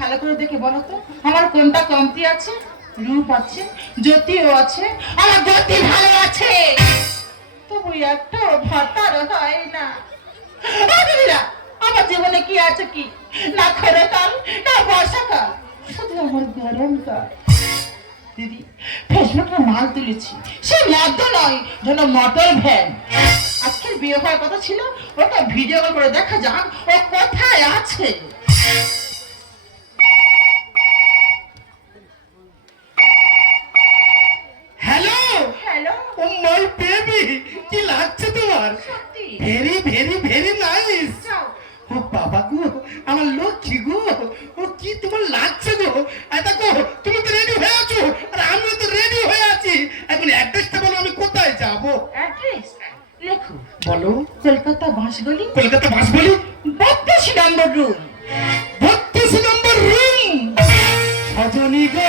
ভালো করে দেখে বলো তো আমার কোনটা কমতি আছে? রূপ আছে, জ্যোতিও আছে, আমার গতি ভালো আছে, তবু একটা ভাতার হয় না। আমার জীবনে কি আছে? কি না খরাকাল না বর্ষাকাল, শুধু আমার গরমকাল। দিদি ফেসবুকে মাল তুলেছি, সে মদ্য নয়, যেন মোটর ভ্যান। আজকের বিয়ে হওয়ার কথা ছিল, ওটা ভিডিও করে দেখা যাক ও কোথায় আছে। Hello hello, oh my baby, কি লাগছে তোমার? Very very very nice. ও বাবা গো, আমার লক্ষ্মী গো, ও কি তোমার লাগছে গো? দেখো তুমি তো রেডি হয়ে আছো, আর আমিও তো রেডি হয়ে আছি। এখন অ্যাড্রেসটা বলো, আমি কোথায় যাব? অ্যাড্রেস লেখো। বলো। কলকাতা বাঁশগলি, কলকাতা বাঁশগলি 32 নম্বর রুম। 32 নম্বর রুম। সজনী গো,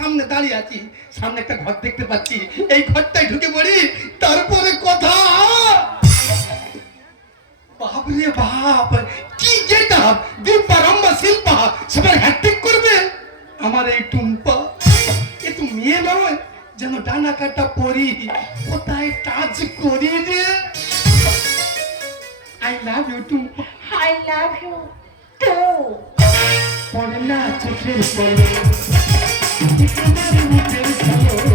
সামনে দাঁড়িয়ে আছি, সামনে একটা ঘর দেখতে পাচ্ছি, এই ঘরটায় ঢুকে পড়ি, তারপরে কথা। বাপরে বাপ, কি যেটা দিব্যা রম্বা শিল্পা সবার হ্যাট্রিক করবে আমার এই টুম্পা। এ তো মেয়ে নয়, যেন ডানা কাটা পরি, কোথায় টাচ করি রে। I love you Tumpa. I love you too. পড়ে না চোখের পলক, তোমার মুখের ঝলক,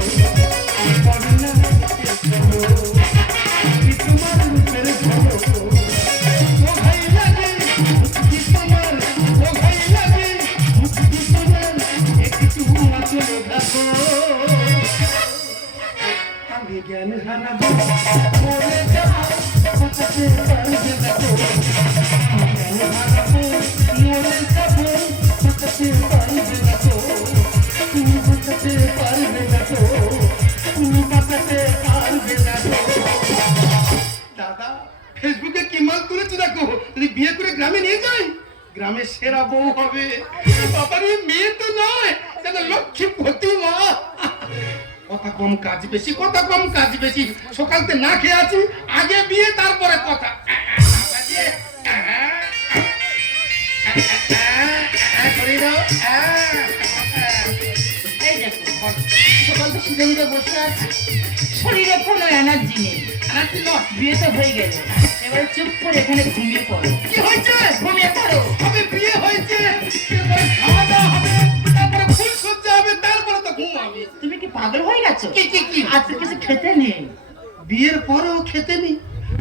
পড়ে না চোখের পলক, তোমার মুখের ঝলক। ও ভাই লাগে মুক্তি তোমার, ও ভাই লাগে মুক্তি তোমার, একটু আঁচল ঢাকো। আমি জ্ঞান হারাবো, মরে যাবো, বাঁচাতে পারবে না তো। জ্ঞান হারাবো, মরে যাবো, বাঁচাতে পারবে না তো। তুমি বাঁচাতে পারবে না তো, তুমি বাঁচাতে পারবে না তো। দাদা ফেসবুকে কি মাল তুলেছে দেখো, যদি বিয়ে করে গ্রামে নিয়ে যাই, গ্রামের সেরা বউ হবে। বাবার মেয়ে তো নয়, দাদা লক্ষ্মী প্রতিমা। কথা কম কাজ বেশি, কথা কম কাজ বেশি। সকালতে না খেয়ে আছি, আগে বিয়ে তারপরে কথা। এই দেখো সকাল থেকে শুধু শুধু বসে আছি, শরীরে কোনো এনার্জি নেই। এনার্জি নয়, বিয়ে তো হয়ে গেল, এবারে চুপ করে এখানে ঘুমিয়ে পড়ো। কি হয়েছে? ঘুমিয়ে পড়ো। হবে বিয়ে হয়েছে, খাওয়া দাওয়া হবে, তারপরে ফুল সজ্জা হবে, তারপরে তো ঘুম হবে। তুমি কি পাগল হয়ে গেছো? কি আজকে কিছু খেতে নেই। বিয়ের পরেও খেতে নেই?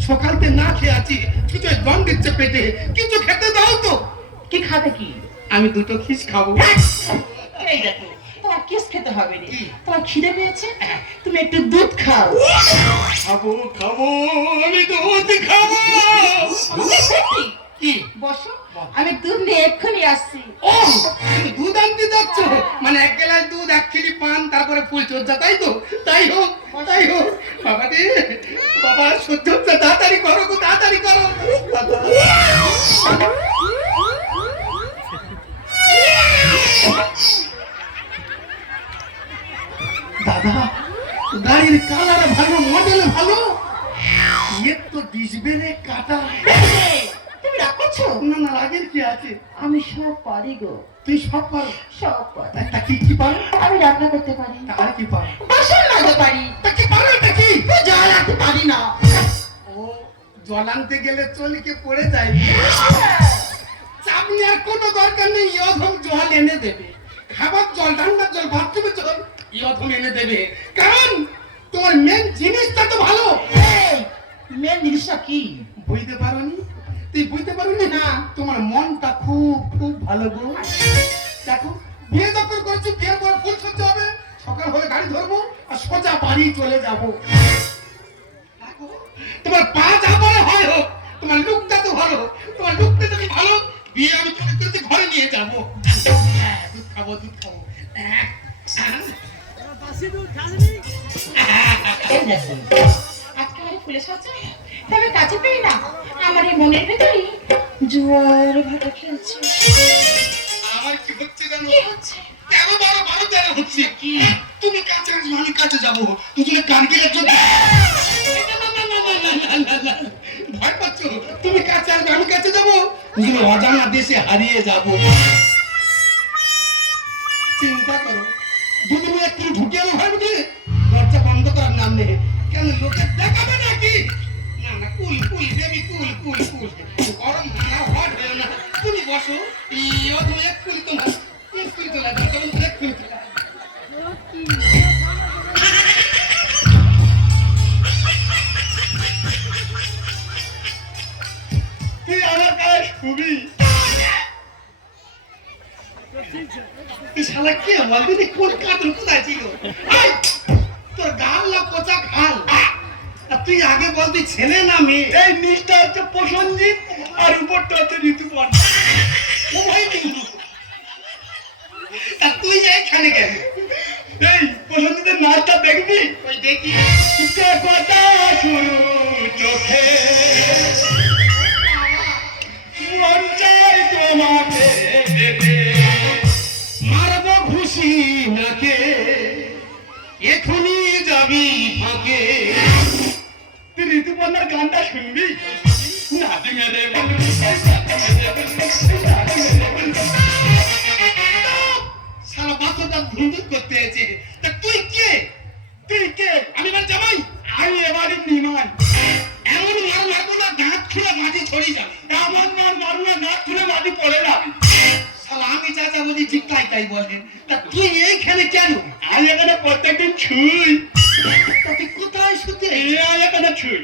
সকালতে না খেয়ে আছি, কিছু গম দিচ্ছে পেটে, কিছু খেতে দাও তো। কি খাবে? কি আমি দুটো খিস খাবো। এই দেখো তোমার কিস খেতে হবে রে, তোমার খিদে পেয়েছে, তুমি একটু দুধ খাও। খাবো খাবো, আমি দুধ খাবো। কি বসো, আমি দুধ নিয়ে এক্ষুনি আসছি। ও তুমি দুধ আনতে যাচ্ছ, মানে 1 গ্লাস দুধ 1 কেজি পান, তারপরে ফুল চর্চা, তাই তো? তাই হোক তাই হোক। বাবা রে বাবা, সহ্য হচ্ছে, তাড়াতাড়ি করো গো, তাড়াতাড়ি করো। দাদা গাড়ির কালার ভালো, মডেল ভালো, এর তো ডিসপ্লে কাটা। তুমি রাগ করছো করছো? না না রাগের কি আছে? আমি সব পারি গো, তুই সব পারো? সব পারি। তা কি কি পারো? আমি রান্না করতে পারি, আর কি পারো? বাসন মাজতে পারি, তা কি পারো এটা কি? জল আনতে পারি না। ও জল আনতে গেলে চলিকে পড়ে যায়। চাপ নেওয়ার কোনো দরকার নেই, ইয়ধম জল এনে দেবে। খাবার জল, ঠান্ডার জল, বাথরুমের জল ইয়ধম এনে দেবে। কারণ তোমার মেন জিনিসটা তো ভালো। এই মেন জিনিসটা কি? বুঝতে পারোনি? তুই বুঝতে পারোনি? না। তোমার মনটা খুব খুব ভালো গো। দেখো বিয়ে যখন করছি, বিয়ের পর ফুল সজ্জা হবে, সকাল হলে গাড়ি ধরবো আর সোজা বাড়ি চলে যাবো। দেখো, তোমার পা যা বলে হয় হোক, তোমার লুকটা তো ভালো। তোমার লুকটা যদি ভালো, বিয়ে আমি করে করতে ঘরে নিয়ে যাবো। হ্যাঁ, দুধ খাবো, দুধ খাবো। এই দেখো, আজকে আমার ফুলে সজ্জা, তবে কাছে পেয়ে না আমার এই মনের ভেতরে জোয়ার ভাটা খেলছে। আমার কি হচ্ছে জানো? কি হচ্ছে? কেন বারো বারো তেরো হচ্ছে? কি তুমি কাছে আসবে, আমি কাছে যাবো, দুজনে কানকিলের জন্য। ভয় পাচ্ছ? তুমি কাছে আসবে, আমি কাছে যাবো, দুজনে অজানা দেশে হারিয়ে যাবো। চিন্তা করো, দুজনে একটু ঢুকে এলো ঘরের মধ্যে, দরজা বন্ধ করার নাম নেই। কেন লোকে দেখাবে নাকি? না না, কুল কুল বেবি, কুল কুল কুল, গরম না হট হয়ে না। তুমি বসো, এই অধম এক্ষুনি তোমার এক্ষুনি তোলা যাবে, তখন এক্ষুনি তোলা। তুই আমার কাছে খুবই এই শালা কে বলবি? কোন কাতর কোথায় ছিল? এই, তোর গাল না কোচা খাল। আর তুই আগে বলবি ছেলে না মেয়ে? এই নিচটা হচ্ছে প্রসঞ্জিৎ আর উপরটা হচ্ছে ঋতুপর্ণা। ও ভাই কিন্তু তা তুই এইখানে কেন? এই প্রসঞ্জিতের নাচটা দেখবি? ওই দেখি। কথা শুরু চোখে মন চাই তোমাকে দেখে, মারবো খুশি নাকে, এখনই যাবি ফাঁকে। তুই ঋতুপর্ণার গানটা শুনবি? নাচি মেরে বলবি, সারা বাচ্চাটা ধুমধুম করতে এসে। তা তুই কে? তুই কে? আমি এবার জামাই, আমি এবারে নিমাই। এমন মার মারবো না দাঁত খুলে মাটি ছড়িয়ে যাবে। এমন মার মারবো না দাঁত খুলে মাটি পড়ে যাবে। শালা আমি যা যা বলি ঠিক তাই তাই বলবেন। তা তুই এইখানে কেন? আমি এখানে প্রত্যেকদিন ছুই। তা তুই কোথায় শুতে? এখানে ছুই।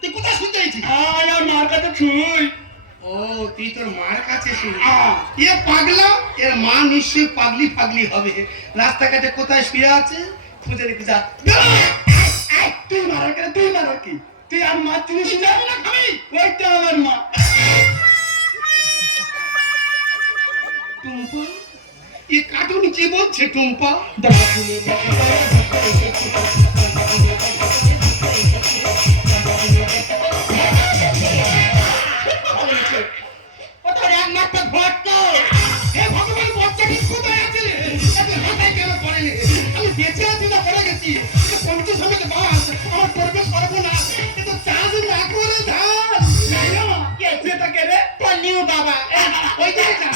তুই কোথায় শুতে আছিস? আমার মার কাছে ছুই। ও তুই তোর মার কাছে শুই। এ পাগলা, এর মা নিশ্চয়ই পাগলি পাগলি হবে। রাস্তাঘাটে কোথায় শুয়ে আছে খুঁজে রেখে যা। তুই মারার কেন? তুই মারার কি? তুই আর মা চিনিস না? খাবি ওইটা আমার মা। টুম্পা, এই কার্টুন কি বলছে টুম্পা? ওটা একমাত্র ভক্ত। হে ভগবান, বাচ্চাটি কোথায় আছে? এত মাথায় কেন পড়েনি? আমি বেঁচে আছি না পড়ে গেছি? পঞ্চাশ সমেত বাস, আমার করবে সর্বনাশ। এ তো চাষ না করে ধান। কে যেটা কে রে? পল্লিও বাবা। ওই দিকে যা।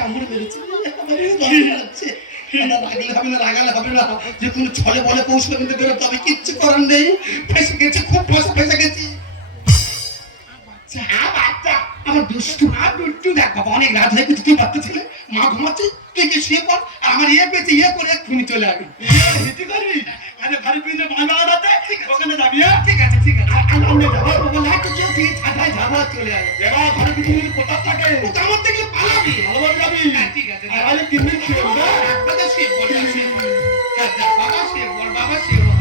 কামড়ে মেরেছে, রাগলে হবে না, রাগালে হবে না। যে কোনো ছলে বলে কৌশলে কিন্তু বেরোতে হবে, কিচ্ছু করার নেই। ফেসে গেছে, খুব ফেসে গেছি। আমার দুষ্টু দেখ বাবা, অনেক রাত হয়ে গেছে, তুই বাচ্চা ছেলে, মা ঘুমাচ্ছে, তুই কি শুয়ে পড়, আর আমার ইয়ে পেয়েছে, ইয়ে করে এক্ষুনি চলে আসবি। করবি আরে ভারী পিছনে ওখানে যাবি? ঠিক আছে ঠিক আছে, ছাটাই যাবো, চলে আসবি। এবার ঘরে পিছনে কোথাও থাকে, আমার থেকে পালাবি, ভালোভাবে যাবি। ঠিক আছে, তাহলে 3 দিন শুয়ে পড়। বাবা শুয়ে পড়, বাবা শুয়ে পড়।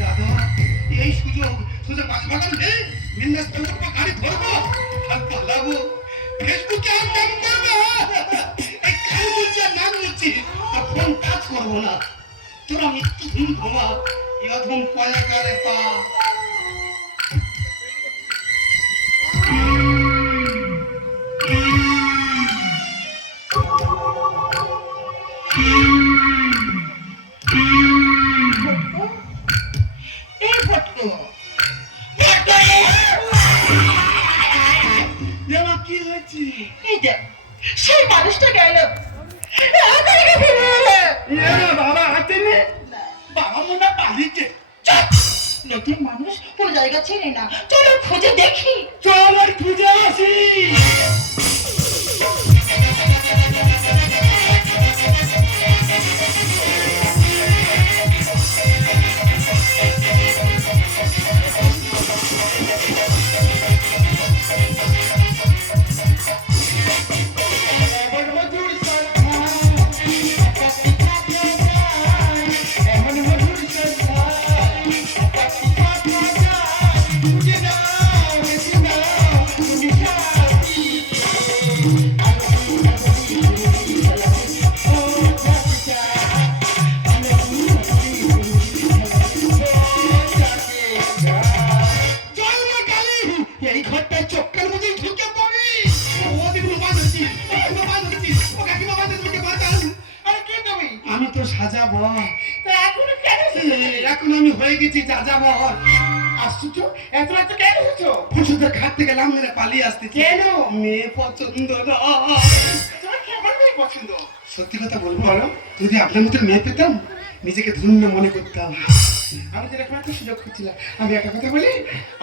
দাদা, এই সুযোগ বাগান নেই, বিন্দাস করবো, গাড়ি ধরবো আর পালাবো। ফেসবুকে আর নাম করবো, এই কাল বলছি আর নাম বলছি, আর ফোন কাজ করবো না। তোরা মৃত্যু দিন ঘুমা, এরকম পয়া করে পা। এই কি হয়েছে? এই যে সেই মানুষটা গেল আমাকে ফিরে এলো। বাবা হাতে নে, বাবা মনে হয় পালিয়েছে। চুপ! নতুন মানুষ কোন জায়গা চেনে না, চলো খুঁজে দেখি। চল আর খুঁজে আসি। এই ঘরটায় চক্কর মধ্যে ঢুকে পড়ি। ও দেখুন বাঁধছি, ও কাকিমা বাঁধে তোমাকে বাঁধান। আরে কে তুমি? আমি তো সাজাবো। তা এখনো কেন এখন আমি হয়ে গেছি যাযাবো। আশ্চর্য, এত রাত কেন হচ্ছ? ফুসুদের খাট থেকে লাম মেরে পালিয়ে আসতে। কেন? মেয়ে পছন্দ না। তোমার কেমন মেয়ে পছন্দ? সত্যি কথা বলবো, যদি আপনার মতো মেয়ে পেতাম নিজেকে ধন্য মনে করতাম। আমি যেরকম একটা সুযোগ করছিলাম, আমি একটা কথা বলি,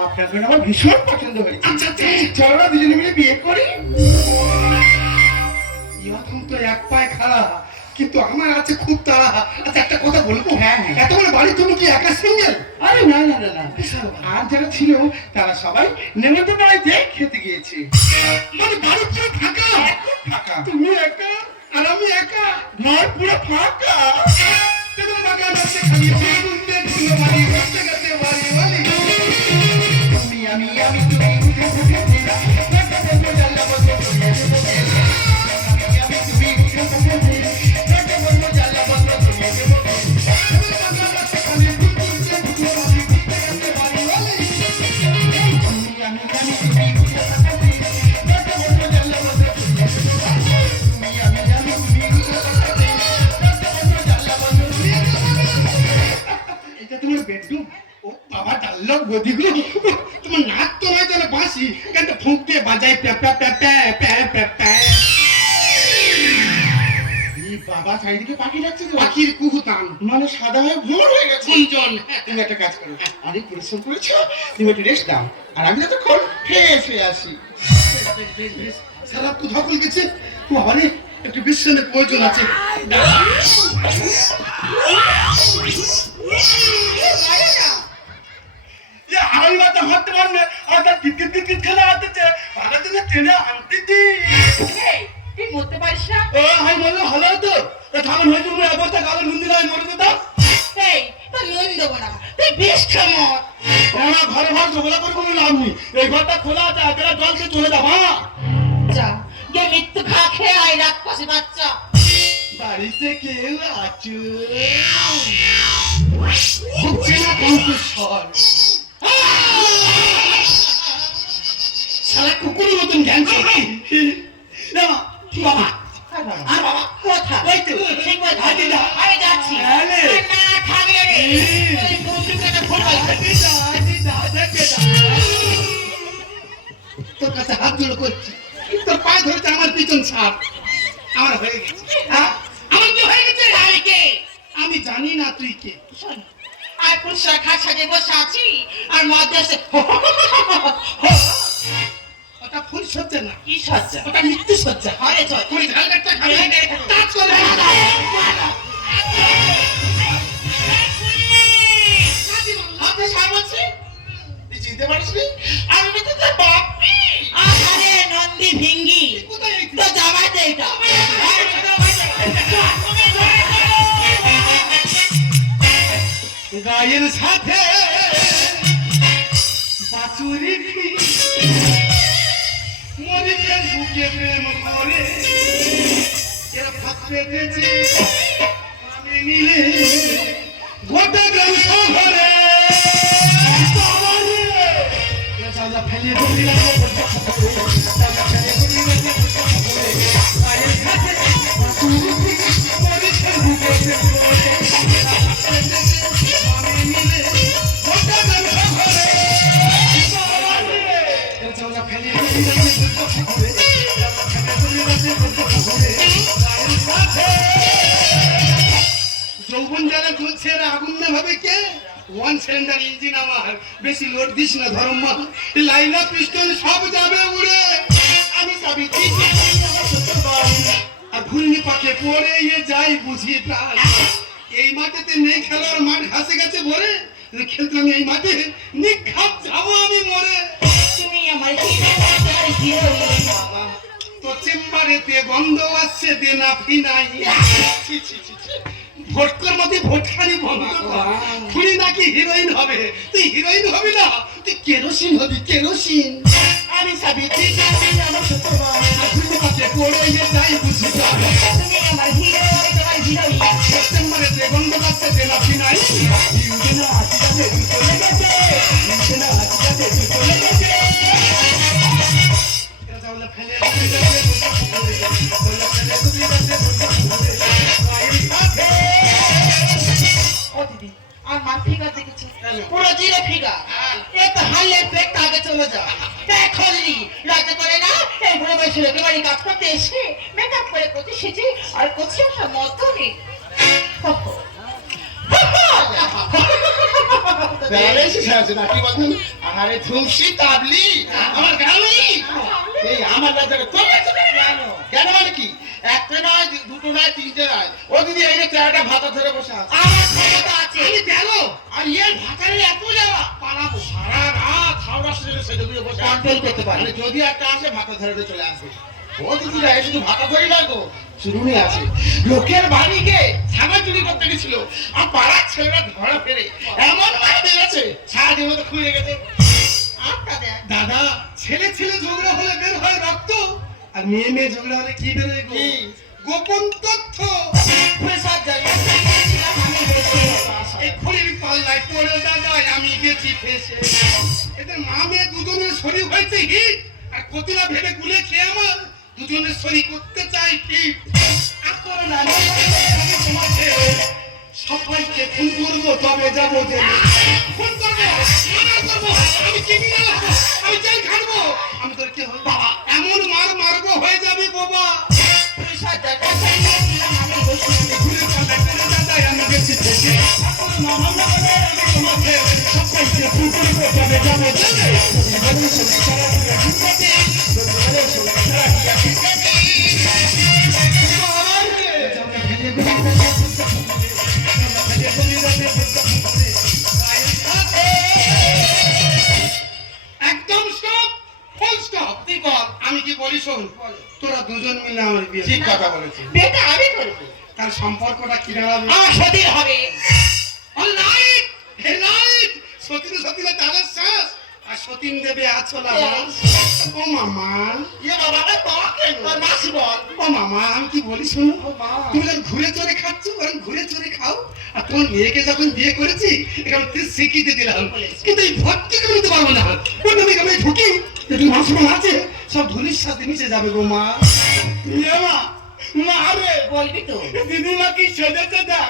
আপনার মেয়ে আমার ভীষণ পছন্দ হয়েছে। আচ্ছা আচ্ছা, চলো না দুজনে মিলে বিয়ে করি। এখন তো এক পায়ে খাড়া, কিন্তু আমার আছে খুব তাড়া। আচ্ছা একটা কথা বলবো, হ্যাঁ। এত বড় বাড়ি তুমি কি একা সিঙ্গেল? আরে না না না না, আর যারা ছিল তারা সবাই নেমন্তন্ন বাড়িতে খেতে গিয়েছে। মানে বাড়ি পুরো ফাঁকা। ফাঁকা তুমি একা আর আমি একা, ঘর পুরো ফাঁকা। তেমন বাগান আছে খালি বেগুনতে ফুল মারি, গাছে গাছে বাড়ি বাড়ি। তুমি আমি তুমি উঠে উঠে দিলা, একটা বন্ধু জানলা বন্ধ করিয়ে দেবো গেলা। আমি তুমি উঠে উঠে দিলা, একটা বন্ধু জানলা বন্ধ করিয়ে দেবো গেলা। তেমন বাগান আছে খালি বেগুনতে ফুল মারি, গাছে গাছে বাড়ি বাড়ি। তুমি আমি তুমি উঠে উঠে দিলা, একটা বন্ধু জানলা বন্ধ করিয়ে দেবো গেলা। তুমি আমি তুমি উঠে উঠে দিলা, একটা বন্ধু জানলা বন্ধ করিয়ে দেবো গেলা। এটা তোমার বেডরুম? ও বাবা ডাল্লক বদিগুলো, তোমার নাক তো নয় তাহলে বাঁশি, কিন্তু ফুঁক দিয়ে বাজাই প্যা প্যা প্যা প্যা প্যা প্যা প্যা। এই বাবা চারিদিকে পাখি যাচ্ছে তো। পাখির কুহুতান মানে সাদা হয়ে ভোর হয়ে গেছে। গুঞ্জন। তুমি একটা কাজ করো, অনেক পরিশ্রম করেছো, তুমি একটু রেস্ট দাও, আর আমি যতক্ষণ ফ্রেশ হয়ে আসি। সারা কোথাও খুলে গেছে। বাবা রে, একটু বিশ্রামের প্রয়োজন আছে। আড়াই বাজে হাঁটতে পারবে, আর তার টিকিট টিকিট খেলা হাঁটতেছে, ভালো দিনে ট্রেনে আনতে দিই। এই, তুই মরতে পারিস না? ও হাই বলো ভালো তো, থামান হয়েছে মনে অবস্থা গালে নুন দিলে মরে দিতাম। এই, তোর নুন দেবো না, তুই বিষ খামর। আমার ঘরে ঘর ঝগড়া করে কোনো লাভ নেই। এই ঘরটা খোলা আছে, আগেরা জলকে চলে যাবা। যা, গিয়ে মৃত্যু খা খেয়ে আয়, রাক্ষসী বাচ্চা। বাড়িতে কেউ আছো? হচ্ছে না কণ্ঠস্বর। শালা কুকুরের মতন জ্ঞান চলে। না বাবা, আর বাবা, আর বাবা কোথায়? ওই তো ঠিক বলছিস। আগে যা। আমি যাচ্ছি। আরে। তুই না থাকলে রে, তুই বুদ্ধিটাকে ফোটাই। তোর কাছে হাত জোড় করছি, তোর পায়ে ধরেছে আমার পিছন ছাড়। আমার হয়ে গেছে। হ্যাঁ? আমার কি হয়ে গেছে? আমি কে? আমি জানি না তুই কে। শোন, আর পুরুষরা খাট সাজে বসে আছি, আর মধ্যে এসে ওটা ফুল সজ্জা না, কি সজ্জা? ওটা মৃত্যু সজ্জা। ঘরে চল। তুই ঝালকাটটা খাবি, তাজ করে আপনি সাহেব বলছি? তুই চিনতে পারিস নি? আমি তো তোর বাপি। আরে নন্দী ভিঙ্গি, কোথায় রেখেছিস? তো জামাইতে এটা। গায়ের সাথে বাছুরি মরিচের বুকে প্রেম করে এরা ভাত পেতেছে আমি মিলে গোটা গ্রাম শহরে চালা ফেলে দিলাম গায়ের সাথে বাছুরি মরিচের বুকে প্রেম করে ফেলে ঘুরে গায়ের সাথে। যৌবন যারা চলছে এরা আগুন না ভাবে কে? ওয়ান সিলিন্ডার ইঞ্জিন আমার, বেশি লোড দিস না ধর্ম, লাইনা পিস্টন সব যাবে উড়ে। আমি যাবি ঠিক আর ঘুরনি পাখে পড়ে যাই বুঝি প্রায়। এই মাঠেতে নেই খেলার মাঠ ঘাসে গেছে ভরে, খেলতাম এই মাঠে নিখাত যাবো আমি মরে। তুমি আমার হিরো বাবা, তো চেম্বারেতে গন্ধ আসছে দেনা ফিনাই। ছি, ছি, ছি, ছি। ভোটকার মধ্যে ভোটখানি বন্ধ কর। খুনি নাকি হিরোইন হবে, তুই হিরোইন হবি না, তুই কেরোসিন হবি কেরোসিন। আমি সাবি ঠিক আছে আমার শুক্রবার ঘুরতে পাচ্ছে পড়ে যাই বুঝি যাবে। তুমি আমার হিরো তোমার হিরোইন। সেপ্টেম্বরেতে গন্ধ আসছে দেনা ফিনাই। ইউজেনা হাসিটাতে চলে গেছে, ইউজেনা হাসিটাতে চলে গেছে। ও দিদি আমার ফিগার দেখেছি পুরো জিরো ফিগার। এ তো হারলে পেট আগে চলে যা। এখন রাতে করে না এই বুড়ো বয়সে লোকের বাড়ি কাজ করতে এসে মেকআপ করে করতে সেজে আর করছি একটা মধ্য নেই। আরে ধুমসি তাবলি আমার গালি এই আমার রাজাকে কেন মানে কি? একটা নয় দুটো নয় তিনটে নয়, ও দিদি এই যে চেয়ারটা ভাতা ধরে বসে আছে। আমার ক্ষমতা আছে। আমি দেখো আর এর ভাতারে এত যাওয়া পালাবো সারা রাত হাওড়া স্টেশনে সেজে দিয়ে বসে কন্ট্রোল করতে পারি। মানে যদি একটা আসে ভাতা ধরে চলে আসবে। ও দিদিরা এই শুধু ভাতা ধরে না গো, শুরুনি আছে। লোকের বাড়িকে ছাগল চুরি করতে গেছিল আর পাড়ার ছেলেরা ধরা ফেরে এমন মার মেরেছে সারাদিন মতো খুলে গেছে। দাদা, ছেলে ছেলে ঝগড়া হলে বের হয় রক্ত, আর মেয়ে মেয়ে ঝগড়া হলে কি বেরোয় গো? গোপন তথ্য। এই খুলির পাল্লায় পড়ে দাদায় আমি গেছি ফেসে। এদের মা মেয়ে দুজনের শরীর হয়েছে হিট, আর কতিরা ভেবে গুলে খেয়ে আমার দুজনের শরীর করতে চাই ঠিক। সবাইকে ফোন করবো তবে যাবো জেলে। ফোন করবো, মার্ডার করবো, আমি ক্রিমিনাল হবো, আমি জেল খাটবো। আমি তোর কি হবো বাবা? এমন মার মারবো হয়ে যাবে বাবা। ঘুরে চলে চলে দাদাই আমি গেছি থেকে। আমি তোমাকে সবাইকে ফোন করবো তবে যাবো জেলে। একদম স্টপ, ফুল স্টপ। তুই বল, আমি কি বলি শোন। তোরা দুজন মিলে আমার বিয়ে। ঠিক কথা বলেছিস। বিয়েটা আমি করবো। তার সম্পর্কটা কি দাঁড়াবে? আমার সতীন হবে। লাইট হে লাইট, সতীন সতীনে তাদের শেষ আর সতীন দেবে আছলা। ও মামা, ইয়ে বাবা আমার বাবা কেন? তোর মাসি বল। ও মামা, আমি কি বলি শোনো। ও মা। তুমি যখন ঘুরে চড়ে খাচ্ছ, ওরকম ঘুরে চড়ে খাও। আর তোমার মেয়েকে যখন বিয়ে করেছি এখন তুই শিখিতে দিলাম, কিন্তু এই ভর্তি করে নিতে পারবো না। ওই মেয়েকে আমি ঢুকি একটু মাসুম আছে, সব ধুলির সাথে মিশে যাবে গো মা। মা মা রে, বলবি তো? দিদিমা কি সেজেছে দেখ,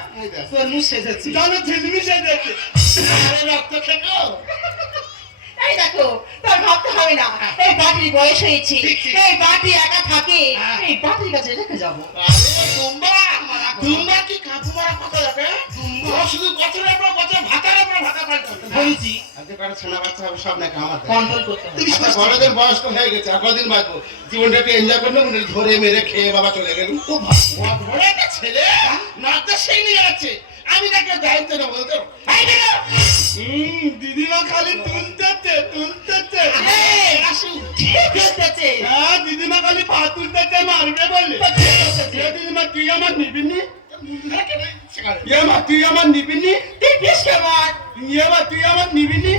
তোর মুখ সেজেছি। জানো ঝিলমি সেজেছে। আরে রক্ত খেলো। এই দেখো, তোর ভাবতে হবে না। এই বাটির বয়স হয়েছে, এই বাটি একা থাকে, এই বাটির কাছে রেখে যাবো। দুম্বা কি কাপু মারা কথা যাবে? দুম্বা শুধু বছরের পর বছর ভাতার উপর ভাতা পাল্টা বলছি আজকে কারো ছেনা বাচ্চা হবে সব নাকি আমার। কন্ট্রোল করতে হবে। তুমি বড়দের বয়স তো হয়ে গেছে, আর কদিন বাঁচবো? জীবনটাকে এনজয় করলাম, ধরে মেরে খেয়ে বাবা চলে গেল। ও ঘরে একটা ছেলে নাচটা সেই নিয়ে যাচ্ছে, আমি তাকে দায়িত্ব নেবো বলতো। দিদিমা খালি তুলতেছে তুলতেছে। হ্যাঁ, দিদিমা খালি পা তুলতেছে, মারবে বললে। দিদিমা তুই আমার নিবিনি, তুই আমার নিবিনি, তুই আমার নিবিনি।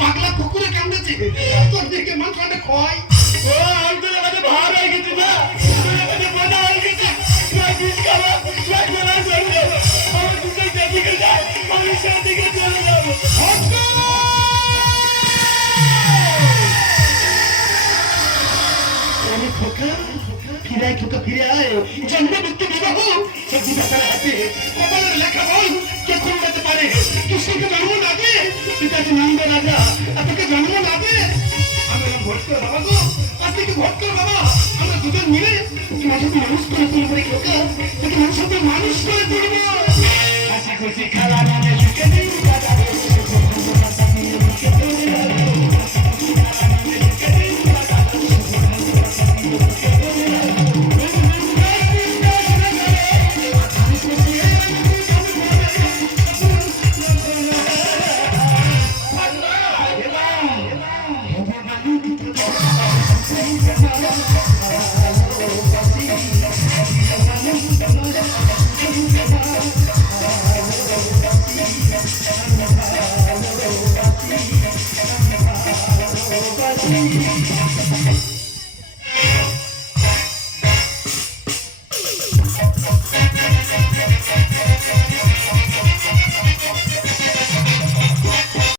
পাগলা কুকুরে কামড়েছে, তোর দিকে মান কাটে খয়। ও আমি তো কাছে ভার হয়ে গেছি না, কাছে বাধা হয়ে গেছে। আমার দুটোই যেদিকে যায় আমি সেদিকে চলে যাবো। আমি খোকা ফিরে খোকা ফিরে আয়, জন্ম মৃত্যু বিবাহ সব বিধাতার হাতে। কপালের লেখা বল কে খুন করতে পারে? কৃষ্ণকে জন্ম না দে পিতাজি নন্দ রাজা, আপনাকে জন্ম না দে। আমি ভোট করে বাবা গো, আজ থেকে ভোট কর বাবা। আমরা দুজন মিলে তোমার সাথে মানুষ করে তুলবো রে খোকা, তোকে আমার সাথে মানুষ করে তুলবো। আশা করছি খেলা নামে সুখে দিন কাটাবো, আশা দিয়ে বুকে তুলে রাখবো, খেলা নামে সুখে দিন কাটাবো, আশা দিয়ে বুকে তুলে রাখবো। Thank you.